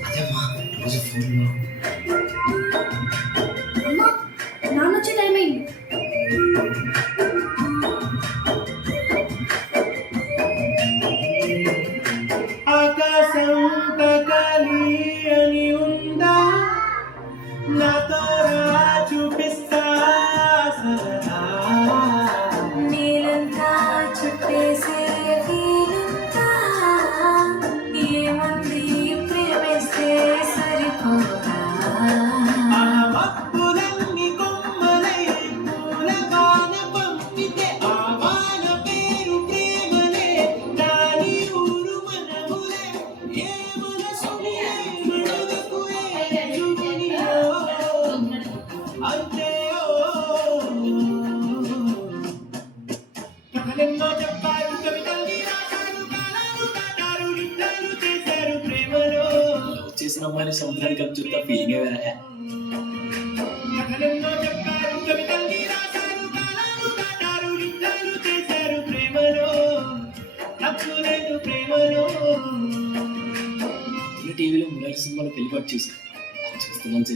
అదేమ్మా రోజు ఫోన్లో అమ్మా నాన్న వచ్చే టైం అయింది. ఆకాశం తగలి అని ఉందా నాతో రా చూపిస్తా సరదా నీలంతా చుట్టేసే వీలుందా ఏముంది ప్రేమిస్తే సరిపోదా మబ్బులన్నీ కొమ్మలై పూల వాన పంపితే ఆ వాన పేరు ప్రేమలే దాని ఊరు మనములే ఏ మనసుని మనలకు అంతే కథలెన్నో చెప్పారు కవితల్ని రాశారు కాలాలు దాటారు యుద్ధాలు చేశారు ప్రేమలో చేసిన అమ్మాయిని సముద్రానికి చూస్తా ఫీలింగ్ కథలెన్నో చెప్పారు కవితల్ని రాశారు కాలాలు దాటారు యుద్ధాలు చేశారు ప్రేమలో తప్పు లేదు ప్రేమలో టీవీలో మురారి సినిమాలో పెళ్లి పాటు చూసాను చూస్తున్నాను